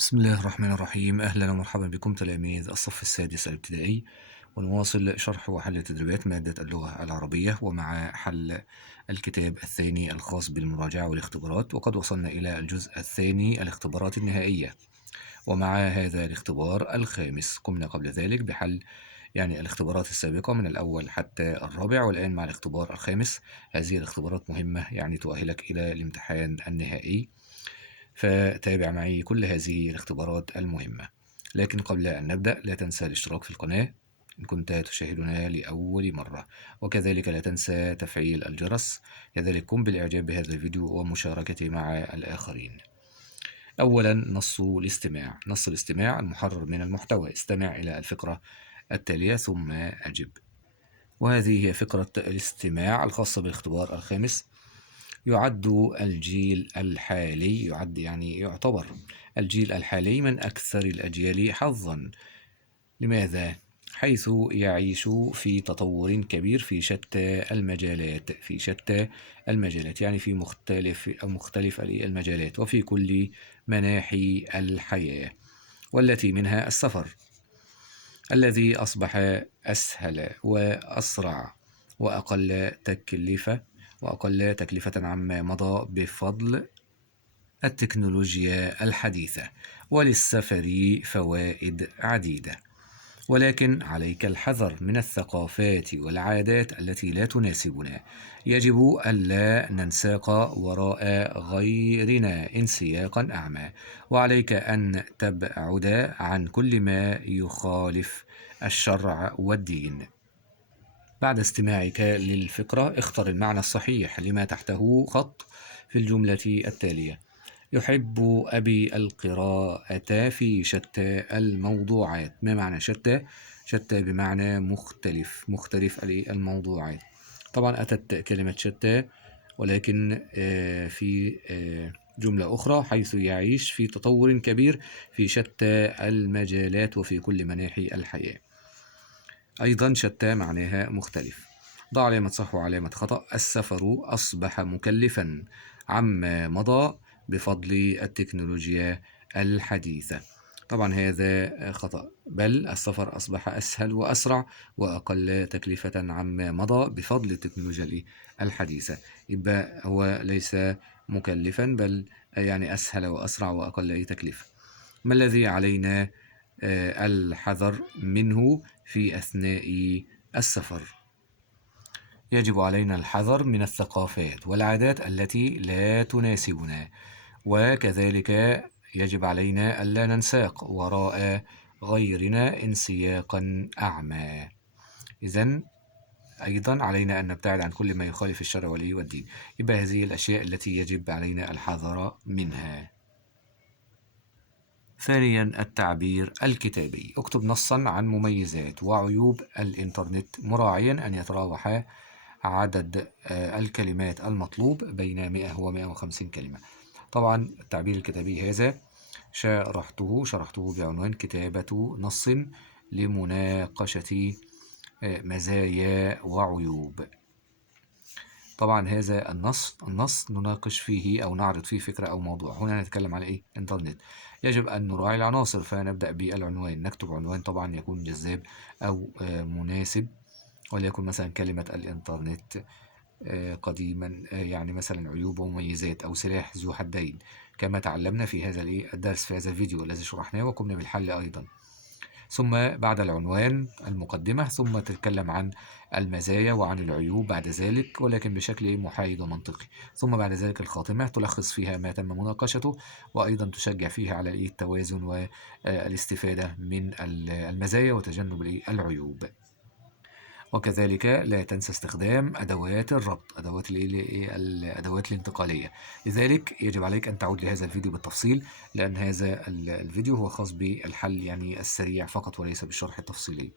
بسم الله الرحمن الرحيم. أهلا ومرحبا بكم تلاميذ الصف السادس الابتدائي، ونواصل شرح وحل تدريبات مادة اللغة العربية ومع حل الكتاب الثاني الخاص بالمراجعة والاختبارات. وقد وصلنا إلى الجزء الثاني الاختبارات النهائية، ومع هذا الاختبار الخامس قمنا قبل ذلك بحل الاختبارات السابقة من الأول حتى الرابع، والآن مع الاختبار الخامس. هذه الاختبارات مهمة تؤهلك إلى الامتحان النهائي، فتابع معي كل هذه الاختبارات المهمة. لكن قبل أن نبدأ لا تنسى الاشتراك في القناة إن كنت تشاهدنا لأول مرة، وكذلك لا تنسى تفعيل الجرس. كذلك قم بالإعجاب بهذا الفيديو ومشاركته مع الآخرين. أولا، نص الاستماع المحرر من المحتوى. استمع إلى الفقرة التالية ثم أجب. وهذه هي فقرة الاستماع الخاصة بالاختبار الخامس. يعتبر الجيل الحالي من أكثر الأجيال حظًا. لماذا؟ حيث يعيش في تطور كبير في شتى المجالات، يعني في مختلف المجالات وفي كل مناحي الحياة، والتي منها السفر الذي أصبح أسهل وأسرع وأقل تكلفة عما مضى بفضل التكنولوجيا الحديثة. وللسفر فوائد عديدة، ولكن عليك الحذر من الثقافات والعادات التي لا تناسبنا. يجب ألا ننساق وراء غيرنا انسياقا أعمى، وعليك أن تبعد عن كل ما يخالف الشرع والدين. بعد استماعك للفقرة اختر المعنى الصحيح لما تحته خط في الجملة التالية. يحب أبي القراءة في شتى الموضوعات. ما معنى شتى؟ شتى بمعنى مختلف الموضوعات. طبعا أتت كلمة شتى، ولكن في جملة أخرى حيث يعيش في تطور كبير في شتى المجالات وفي كل مناحي الحياة. أيضا شتى معناها مختلف. ضع علامة صح وعلامة خطأ. السفر أصبح مكلفا عما مضى بفضل التكنولوجيا الحديثة. طبعا هذا خطأ، بل السفر أصبح أسهل وأسرع وأقل تكلفة عما مضى بفضل التكنولوجيا الحديثة. يبقى هو ليس مكلفا، بل أسهل وأسرع وأقل أي تكلفة. ما الذي علينا الحذر منه في أثناء السفر؟ يجب علينا الحذر من الثقافات والعادات التي لا تناسبنا، وكذلك يجب علينا ألا ننساق وراء غيرنا انسياقا أعمى. إذن أيضا علينا أن نبتعد عن كل ما يخالف الشرع والدين. يبقى هذه الأشياء التي يجب علينا الحذر منها. ثانيا، التعبير الكتابي. اكتب نصا عن مميزات وعيوب الإنترنت، مراعيا أن يتراوح عدد الكلمات المطلوب بين 100 و 150 كلمة. طبعا التعبير الكتابي هذا شرحته بعنوان كتابة نص لمناقشة مزايا وعيوب. طبعا هذا النص نناقش فيه أو نعرض فيه فكرة أو موضوع. هنا نتكلم على إيه؟ إنترنت. يجب أن نراعي العناصر، فنبدأ بالعنوان. نكتب عنوان طبعا يكون جذاب أو مناسب، وليكن مثلا كلمة الإنترنت قديما، مثلا عيوب ومميزات، أو سلاح ذو حدين، كما تعلمنا في هذا الدرس في هذا الفيديو الذي شرحناه وقمنا بالحل أيضا. ثم بعد العنوان المقدمة، ثم تتكلم عن المزايا وعن العيوب بعد ذلك، ولكن بشكل محايد ومنطقي. ثم بعد ذلك الخاتمة تلخص فيها ما تم مناقشته، وأيضا تشجع فيها على التوازن والاستفادة من المزايا وتجنب العيوب. وكذلك لا تنسى استخدام أدوات الربط، الأدوات الانتقالية. لذلك يجب عليك أن تعود لهذا الفيديو بالتفصيل، لأن هذا الفيديو هو خاص بالحل السريع فقط وليس بالشرح التفصيلي.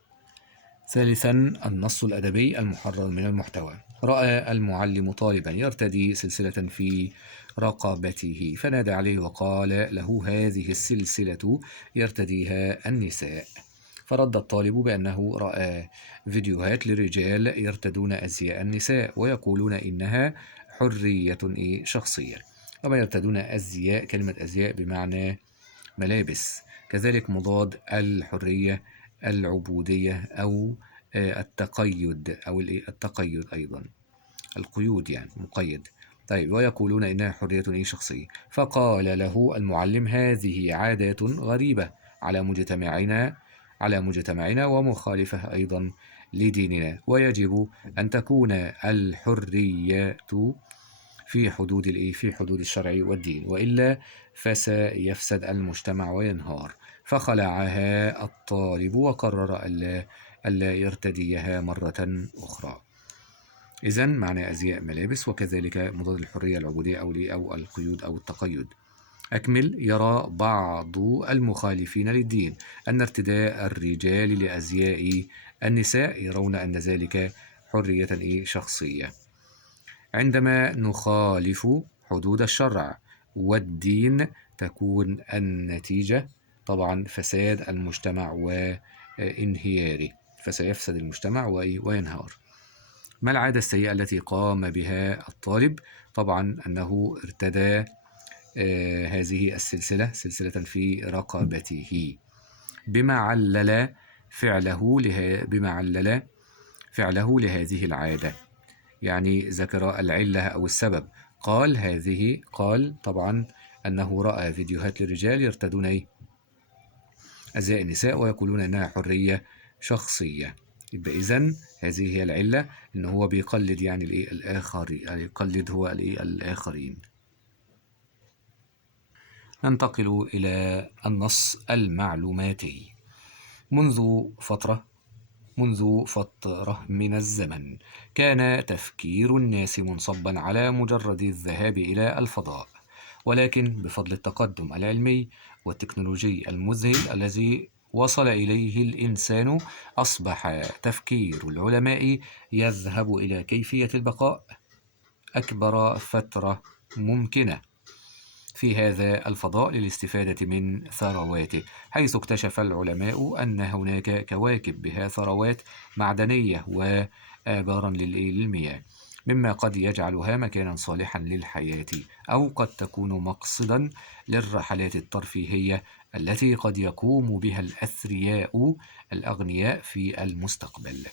ثالثا، النص الأدبي المحرر من المحتوى. رأى المعلم طالبا يرتدي سلسلة في رقبته، فنادى عليه وقال له: هذه السلسلة يرتديها النساء. فرد الطالب بأنه رأى فيديوهات لرجال يرتدون أزياء النساء ويقولون إنها حرية شخصية. وما يرتدون أزياء، كلمة أزياء بمعنى ملابس. كذلك مضاد الحرية العبودية أو التقيد أو التقيد أيضا، القيود يعني مقيد. طيب، ويقولون إنها حرية شخصية. فقال له المعلم: هذه عادات غريبة على مجتمعنا ومخالفة أيضا لديننا، ويجب أن تكون الحرية في حدود الشرع والدين، وإلا فسيفسد المجتمع وينهار. فخلعها الطالب وقرر ألا يرتديها مرة أخرى. إذن معنى أزياء ملابس، وكذلك مضاد الحرية العبودية أو القيود أو التقيد. أكمل. يرى بعض المخالفين للدين أن ارتداء الرجال لأزياء النساء يرون أن ذلك حرية شخصية. عندما نخالف حدود الشرع والدين تكون النتيجة طبعا فساد المجتمع وانهياره، فسيفسد المجتمع وينهار. ما العادة السيئة التي قام بها الطالب؟ طبعا أنه ارتدى هذه سلسلة في رقبته، بما علل فعله لهذه العادة. يعني ذكر العلة أو السبب. قال طبعا أنه رأى فيديوهات للرجال يرتدون أزياء النساء ويقولون أنها حرية شخصية. يبقى إذن هذه هي العلة، إن هو بيقلد يعني يقلد هو الآخرين. ننتقل إلى النص المعلوماتي. منذ فترة من الزمن كان تفكير الناس منصبا على مجرد الذهاب إلى الفضاء، ولكن بفضل التقدم العلمي والتكنولوجي المذهل الذي وصل إليه الإنسان، أصبح تفكير العلماء يذهب إلى كيفية البقاء أكبر فترة ممكنة في هذا الفضاء للاستفادة من ثرواته، حيث اكتشف العلماء أن هناك كواكب بها ثروات معدنية وآبارا للمياه، مما قد يجعلها مكانا صالحا للحياة، أو قد تكون مقصدا للرحلات الترفيهية التي قد يقوم بها الأثرياء الأغنياء في المستقبل.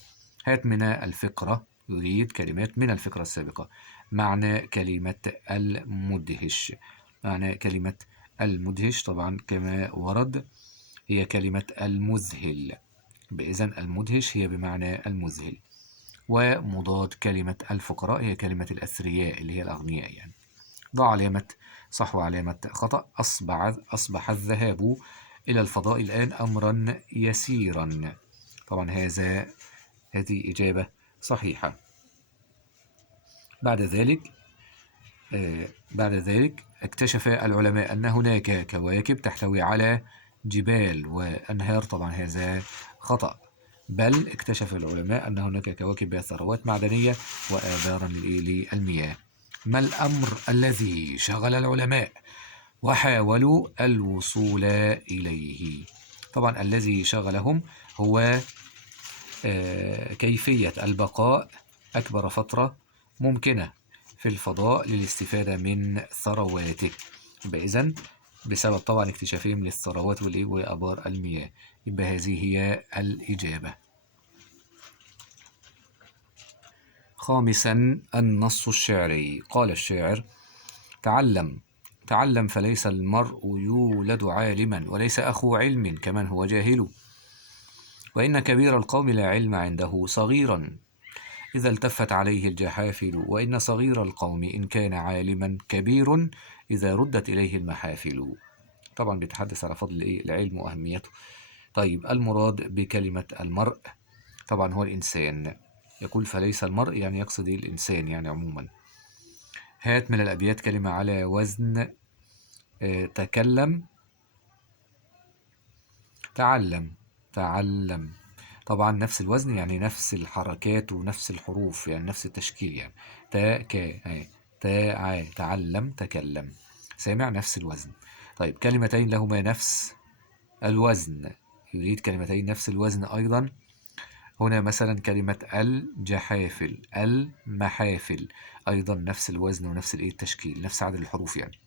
هات من الفقرة، يريد كلمات من الفقرة السابقة. معنى كلمة المدهش طبعا كما ورد هي كلمة المذهل، بإذن المدهش هي بمعنى المذهل. ومضاد كلمة الفقراء هي كلمة الأثرياء اللي هي الأغنياء يعني. ضع علامة صح وعلامة خطأ. أصبح الذهاب إلى الفضاء الآن أمرا يسيرا. طبعا هذه إجابة صحيحة. بعد ذلك اكتشف العلماء أن هناك كواكب تحتوي على جبال وأنهار. طبعا هذا خطأ، بل اكتشف العلماء أن هناك كواكب بها ثروات معدنية وآبارا للمياه. ما الأمر الذي شغل العلماء وحاولوا الوصول إليه؟ طبعا الذي شغلهم هو كيفية البقاء أكبر فترة ممكنة في الفضاء للاستفادة من ثرواته. إذن بسبب طبعا اكتشافهم للثروات وآبار المياه. يبقى هذه هي الإجابة. خامسا، النص الشعري. قال الشاعر: تعلم فليس المرء يولد عالما، وليس أخو علم كمن هو جاهل، وإن كبير القوم لا علم عنده صغيرا إذا التفت عليه الجحافل، وإن صغير القوم إن كان عالما كبير إذا ردت إليه المحافل. طبعا بيتحدث على فضل العلم وأهميته. طيب، المراد بكلمة المرء طبعا هو الإنسان. يقول فليس المرء يعني يقصد الإنسان يعني عموما. هات من الأبيات كلمة على وزن تكلم. تعلم طبعا نفس الوزن يعني نفس الحركات ونفس الحروف يعني نفس التشكيل يعني تعلم تكلم. سامع نفس الوزن. طيب، كلمتين لهما نفس الوزن. يريد كلمتين نفس الوزن أيضا. هنا مثلا كلمة الجحافل، المحافل، أيضا نفس الوزن ونفس التشكيل، نفس عدد الحروف يعني.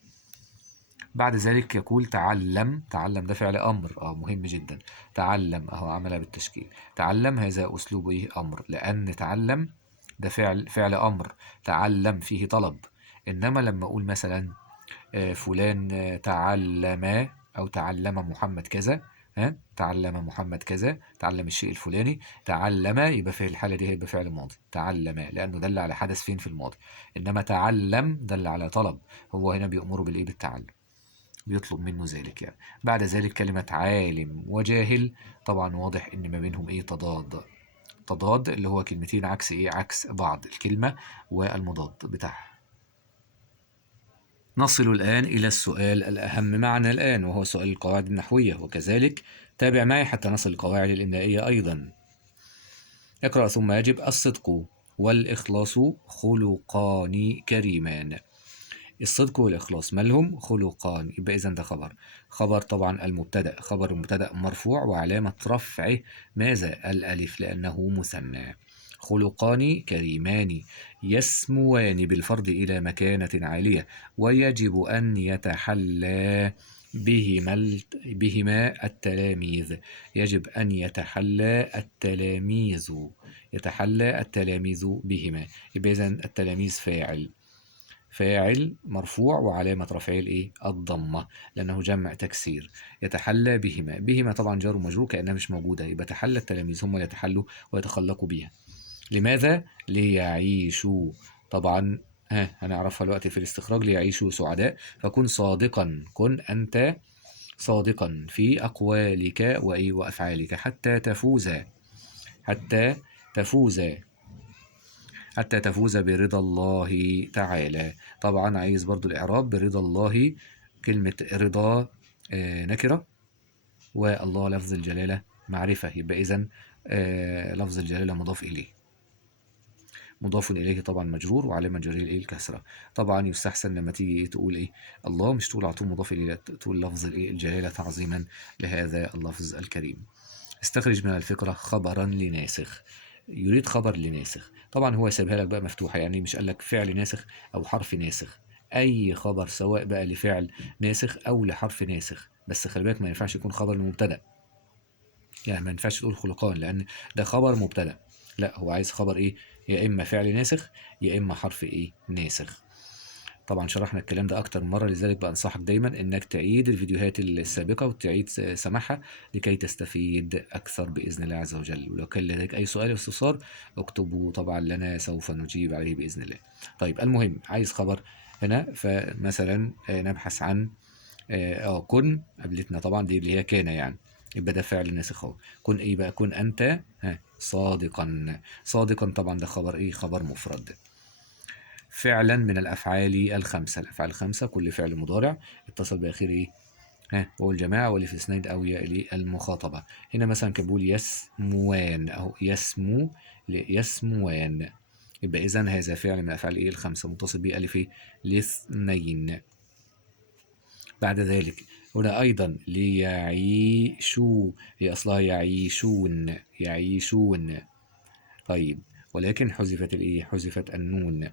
بعد ذلك يقول تعلم. تعلم ده فعل أمر مهم جدا. تعلم أهو عملها بالتشكيل. تعلم هذا أسلوب أمر، لأن تعلم ده فعل أمر. تعلم فيه طلب. إنما لما أقول مثلا فلان تعلم، أو تعلم محمد كذا، تعلم محمد كذا، تعلم الشيء الفلاني، تعلم، يبقى في الحالة دي هيبقى فعل ماضي تعلم، لأنه دل على حدث فين في الماضي. إنما تعلم دل على طلب، هو هنا بيأمره بالإيه؟ بالتعلم، بيطلب منه ذلك يعني. بعد ذلك كلمة عالم وجاهل، طبعا واضح إن ما بينهم إيه؟ تضاد. تضاد اللي هو كلمتين عكس إيه؟ عكس بعض الكلمة والمضاد بتاعها. نصل الآن إلى السؤال الأهم معنا الآن، وهو سؤال القواعد النحوية، وكذلك تابع معي حتى نصل القواعد الإملائية أيضا. اقرأ ثم يجب. الصدق والإخلاص خلقان كريمان. الصدق والإخلاص مالهم؟ خلقان، يبقى إذا ده خبر. خبر طبعا المبتدأ، خبر المبتدأ مرفوع وعلامة رفعه ماذا؟ الألف، لأنه مثنى. خلقان كريمان يسموان بالفرد إلى مكانة عالية، ويجب أن يتحلى بهما التلاميذ. يجب أن يتحلى التلاميذ. يتحلى التلاميذ بهما، يبقى إذا التلاميذ فاعل. فاعل مرفوع وعلامة رفعه الايه؟ الضمة، لأنه جمع تكسير. يتحلى بهما. بهما طبعا جار ومجرور كأنها مش موجودة، يبقى تحلى التلاميذ، هم يتحلوا ويتخلقوا بها. لماذا؟ ليعيشوا. طبعا هنعرفها الوقت في الاستخراج. ليعيشوا سعداء. فكن صادقا، كن أنت صادقا في أقوالك وأفعالك حتى تفوز. حتى تفوز. حتى تفوز برضا الله تعالى. طبعا عايز برضو الإعراب برضا الله. كلمة رضا نكرة، والله لفظ الجلالة معرفة، يبقى إذن لفظ الجلالة مضاف إليه. مضاف إليه طبعا مجرور وعلامة جره الإيه؟ الكسرة. طبعا يستحسن لما تيجي تقول إيه الله، مش تقول على طول مضاف إليه، تقول لفظ الإيه؟ الجلالة تعظيما لهذا اللفظ الكريم. استخرج من الفكرة خبرا لناسخ. يريد خبر لناسخ. طبعا هو سايبها لك بقى مفتوحة، يعني مش قال لك فعل ناسخ أو حرف ناسخ. أي خبر سواء بقى لفعل ناسخ أو لحرف ناسخ، بس خلي بالك ما ينفعش يكون خبر لمبتدأ. يعني ما ينفعش تقول خلقان، لأن ده خبر مبتدأ. لا، هو عايز خبر إيه؟ يا إما فعل ناسخ يا إما حرف إيه؟ ناسخ. طبعا شرحنا الكلام ده أكتر من مرة، لذلك بنصحك دايما إنك تعيد الفيديوهات السابقة وتعيد سماعها لكي تستفيد أكثر بإذن الله عز وجل. ولو كان لديك أي سؤال أو استفسار اكتبه طبعا لنا، سوف نجيب عليه بإذن الله. طيب المهم عايز خبر هنا، فمثلا نبحث عن كن. قابلتنا طبعا دي اللي هي كان يعني، يبقى ده فعل ناسخ اهو. كن ايه بقى؟ كن انت صادقا. صادقا طبعا ده خبر ايه؟ خبر مفرد. فعلا من الافعال الخمسه. الافعال الخمسه كل فعل مضارع اتصل باخره ايه؟ واو الجماعه والف الاثنين او ياء المخاطبه. هنا مثلا كان بيقول يسموان اهو، يسمو يسموان، يبقى اذا هذا فعل من الافعال ايه؟ الخمسه، متصل به الف ايه؟ الاثنين. بعد ذلك هنا أيضا ليعيشوا، هي أصلها يعيشون. يعيشون. طيب، ولكن حذفت الإيه؟ حذفت النون.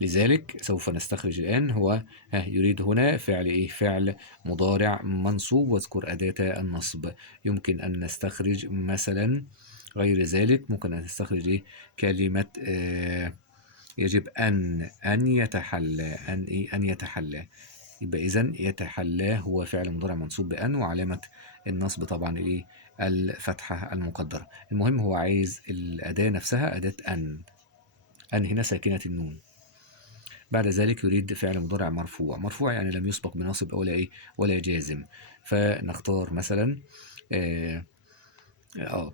لذلك سوف نستخرج الآن. هو يريد هنا فعل إيه؟ فعل مضارع منصوب، واذكر أداة النصب. يمكن أن نستخرج مثلا غير ذلك، ممكن أن نستخرج إيه؟ كلمة يجب أن يتحلى. أن إيه؟ أن يتحلى. يبقى إذن يتحلى هو فعل مضارع منصوب بأن، وعلامة النصب طبعا الإيه؟ الفتحة المقدرة. المهم هو عايز الأداة نفسها، أداة أن. أن هنا ساكنة النون. بعد ذلك يريد فعل مضارع مرفوع. مرفوع يعني لم يسبق بناصب ولا إيه؟ ولا جازم. فنختار مثلا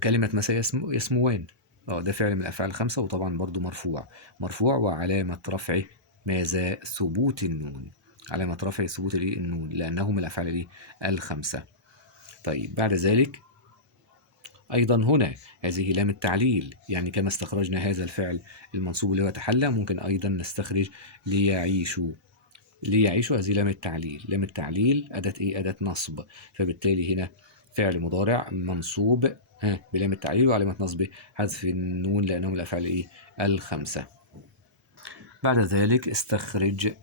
كلمة مثلا يسموان. ده فعل من الأفعال الخمسة، وطبعا برضو مرفوع. مرفوع وعلامة رفعه ماذا؟ ثبوت النون. علامة رفع ثبوت النون، لأنه من الأفعال الخمسة. طيب بعد ذلك أيضا هنا هذه لام التعليل، يعني كما استخرجنا هذا الفعل المنصوب اللي هو تحلى، ممكن أيضا نستخرج ليعيشوا. ليعيشوا هذه لام التعليل. لام التعليل أداة إيه؟ أداة نصب. فبالتالي هنا فعل مضارع منصوب بلام التعليل، وعلامة نصبه حذف النون، لأنه من الأفعال إيه؟ الخمسة. بعد ذلك استخرج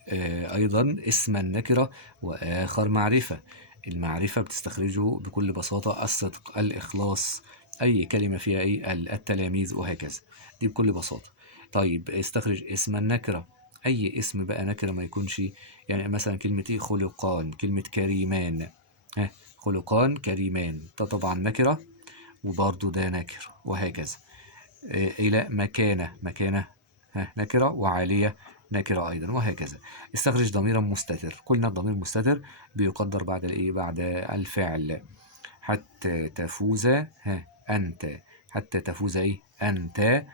أيضا اسم النكرة وآخر معرفة. المعرفة بتستخرجه بكل بساطة الصدق، الإخلاص، أي كلمة فيها أي التلاميذ وهكذا، دي بكل بساطة. طيب استخرج اسم النكرة، أي اسم بقى نكرة ما يكونش، يعني مثلا كلمة إيه، خلقان، كلمة كريمان، ها خلقان كريمان، ده طبعا نكرة وبرضه ده نكر وهكذا. إلى مكانة، مكانة ها نكرة، وعالية نكرة أيضا وهكذا. استخرج ضميرا مستتر. قلنا الضمير المستتر بيقدر بعد الإيه، بعد الفعل. حتى تفوز ها أنت، حتى تفوز إيه أنت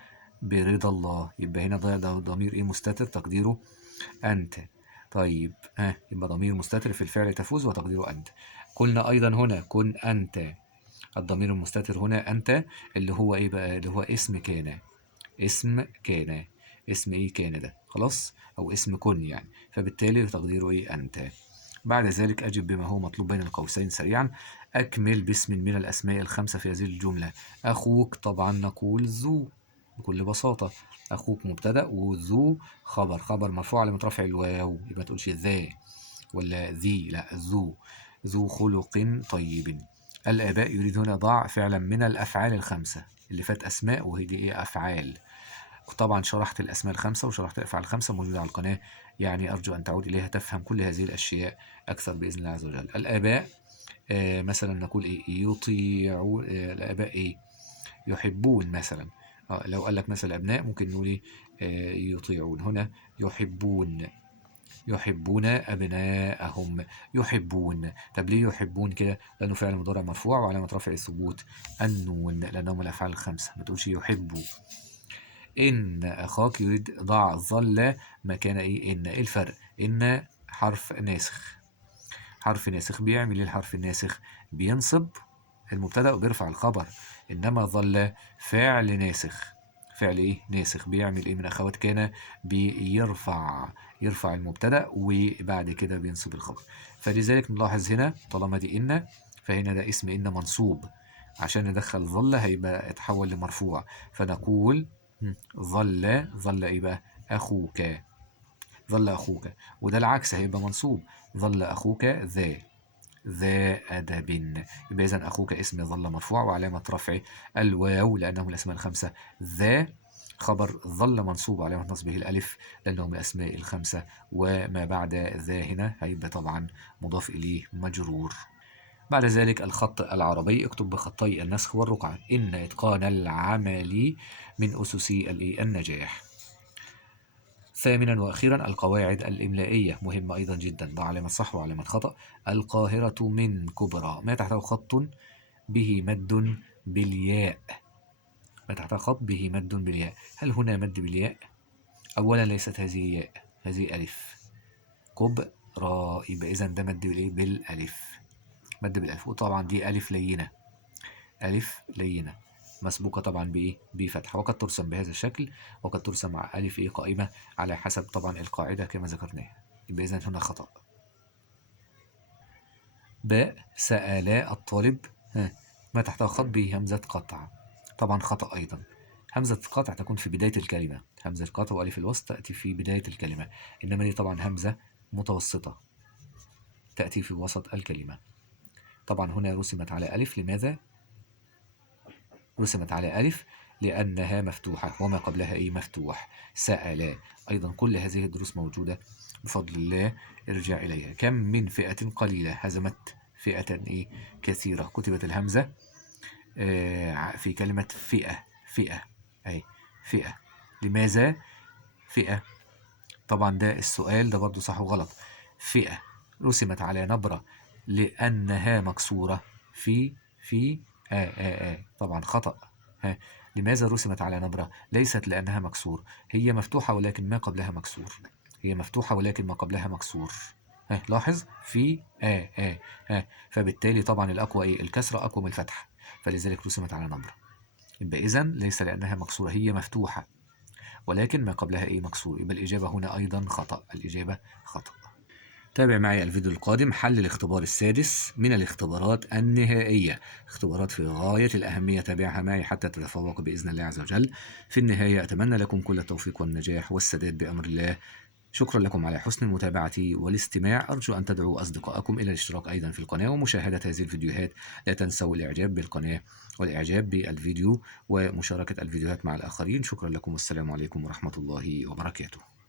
برضا الله، يبقى هنا ده ضمير إيه مستتر تقديره أنت. طيب ها يبقى ضمير مستتر في الفعل تفوز وتقديره أنت. قلنا أيضا هنا كن أنت، الضمير المستتر هنا أنت، اللي هو إيه بقى، اللي هو اسم كان، اسم كان، اسم ايه كان ده خلاص، او اسم كن يعني، فبالتالي تقديره ايه انت. بعد ذلك اجب بما هو مطلوب بين القوسين سريعا. اكمل باسم من الاسماء الخمسه في هذه الجمله. اخوك، طبعا نقول ذو بكل بساطه، اخوك مبتدا وذو خبر، خبر مرفوع على رفع الواو، يبقى ما تقولش ذا ولا ذي، لا ذو. ذو خلق طيب. الآباء يريدون ضع فعلا من الأفعال الخمسة، اللي فات أسماء وهي دي إيه أفعال. طبعا شرحت الأسماء الخمسة وشرحت الأفعال الخمسة موجودة على القناة، يعني أرجو أن تعود إليها تفهم كل هذه الأشياء أكثر بإذن الله عز وجل. الآباء مثلا نقول إيه، يطيعون، الآباء إيه يحبون مثلا. لو قال لك مثلا أبناء ممكن نقول إيه، يطيعون. هنا يحبون، يحبون أبناءهم، يحبون. طب ليه يحبون كده؟ لأنه فعل مضارع مرفوع وعلامة رفع الثبوت النون، لأنهم الأفعال الخمسة. ما تقولش يحبوا. إن أخاك يريد ضع ظل مكان إيه إن. إيه الفرق؟ إن حرف ناسخ، حرف ناسخ بيعمل إيه الحرف الناسخ؟ بينصب المبتدأ وبيرفع الخبر. إنما ظل فعل ناسخ، فعل إيه ناسخ، بيعمل إيه من أخوات كان؟ بيرفع، يرفع المبتدأ وبعد كده بينصب الخبر. فلذلك نلاحظ هنا طالما دي إن، فهنا ده اسم إن منصوب، عشان ندخل ظل هيبقى اتحول لمرفوع، فنقول ظل، ظل إيه بقى؟ أخوك، ظل أخوك. وده العكس هيبقى منصوب، ظل أخوك ذا أدب. يبقى إذن أخوك اسم ظل مرفوع وعلامة رفعه الواو لأنه من الأسماء الخمسة. ذا خبر ظل منصوب وعلامة نصبه الألف لأنه من الأسماء الخمسة. وما بعد ذا هنا هيبقى طبعا مضاف إليه مجرور. بعد ذلك الخط العربي، اكتب بخطي النسخ والرقعة. إن إتقان العمل من أسس النجاح. ثامنا وأخيرا القواعد الإملائية مهمة أيضا جدا، ضع علامة صح وعلامة خطأ. القاهرة من كبرى، ما تحته خط به مد بالياء، ما تحته خط به مد بالياء. هل هنا مد بالياء؟ أولا ليست هذه ياء، هذه ألف. كبرى يبقى إذا ده مد بالإيه؟ بالألف، مد بالألف. وطبعا دي ألف لينة، ألف لينة مسبوقة طبعا بإيه؟ بفتحة، وقد ترسم بهذا الشكل وقد ترسم مع ألف إيه قائمة على حسب طبعا القاعدة كما ذكرناها. يبقى إذن هنا خطأ. باء سأل الطالب ما تحتها خط به همزة قطع، طبعا خطأ أيضا. همزة القطع تكون في بداية الكلمة، همزة القطع وألف الوسط تأتي في بداية الكلمة، إنما دي طبعا همزة متوسطة تأتي في وسط الكلمة. طبعا هنا رسمت على ألف، لماذا؟ رسمت على ألف لأنها مفتوحة وما قبلها إيه مفتوح. سأل أيضا. كل هذه الدروس موجودة بفضل الله، ارجع إليها. كم من فئة قليلة هزمت فئة إيه كثيرة. كتبت الهمزة في كلمة فئة، فئة أي فئة. لماذا فئة؟ طبعا ده السؤال ده برضو صح وغلط. فئة رسمت على نبرة لأنها مكسورة في طبعا خطأ. لماذا رسمت على نبرة؟ ليست لأنها مكسور، هي مفتوحة ولكن ما قبلها مكسور، هي مفتوحة ولكن ما قبلها مكسور. لاحظ في فبالتالي طبعا الأقوى إيه؟ الكسرة أقوى من الفتح، فلذلك رسمت على نبرة. يبقى إذن ليس لأنها مكسورة، هي مفتوحة ولكن ما قبلها إيه مكسور. يبقى الإجابة هنا أيضا خطأ، الإجابة خطأ. تابع معي الفيديو القادم حل الاختبار السادس من الاختبارات النهائية، اختبارات في غاية الأهمية. تابعها معي حتى تتفوق بإذن الله عز وجل. في النهاية أتمنى لكم كل التوفيق والنجاح والسداد بأمر الله. شكرا لكم على حسن المتابعة والاستماع. أرجو أن تدعوا أصدقائكم إلى الاشتراك أيضا في القناة ومشاهدة هذه الفيديوهات. لا تنسوا الإعجاب بالقناة والإعجاب بالفيديو ومشاركة الفيديوهات مع الآخرين. شكرا لكم والسلام عليكم ورحمة الله وبركاته.